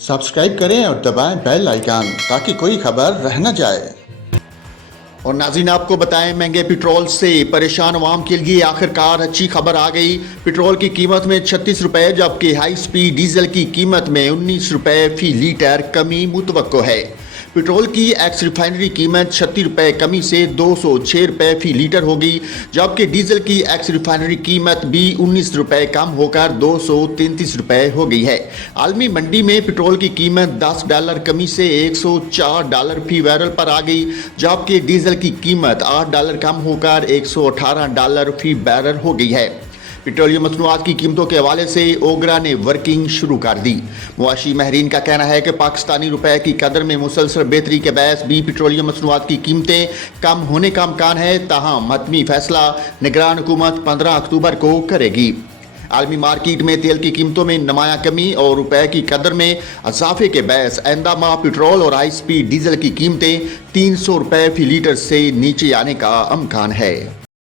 Subscribe करें और दबाएं बेल आइकन ताकि कोई खबर रह न जाए। और नाज़रीन, आपको बताएं, महंगे पेट्रोल से परेशान अवाम के लिए आखिरकार अच्छी खबर आ गई। पेट्रोल की कीमत में 36 रुपये, जबकि हाई स्पीड डीजल की कीमत में 19 रुपये फी लीटर कमी मुतवक्को है। पेट्रोल की एक्स रिफाइनरी कीमत 36 रुपये कमी से 206 रुपये फी लीटर होगी, जबकि डीजल की एक्स रिफाइनरी कीमत भी 19 रुपये कम होकर 233 रुपये हो गई है। आलमी मंडी में पेट्रोल की कीमत $10 कमी से $104 फी बैरल पर आ गई, जबकि डीजल की कीमत $8 कम होकर $118 फी बैरल हो गई है। पेट्रोलियम मसनूआत की कीमतों के हवाले से ओगरा ने वर्किंग शुरू कर दी। मुआशी महरीन का कहना है कि पाकिस्तानी रुपए की कदर में मुसलसल बेहतरी के बायस भी पेट्रोलियम मसनूआत की कीमतें कम होने का इम्कान है, ताहम हतमी फैसला निगरान हुकूमत 15 अक्टूबर को करेगी। आलमी मार्केट में तेल की कीमतों में नुमाया कमी और रुपए की कदर में इजाफे के बायस आइंदा माह पेट्रोल और हाई स्पीड डीजल की कीमतें 300 रुपये फी लीटर से नीचे आने का इम्कान है।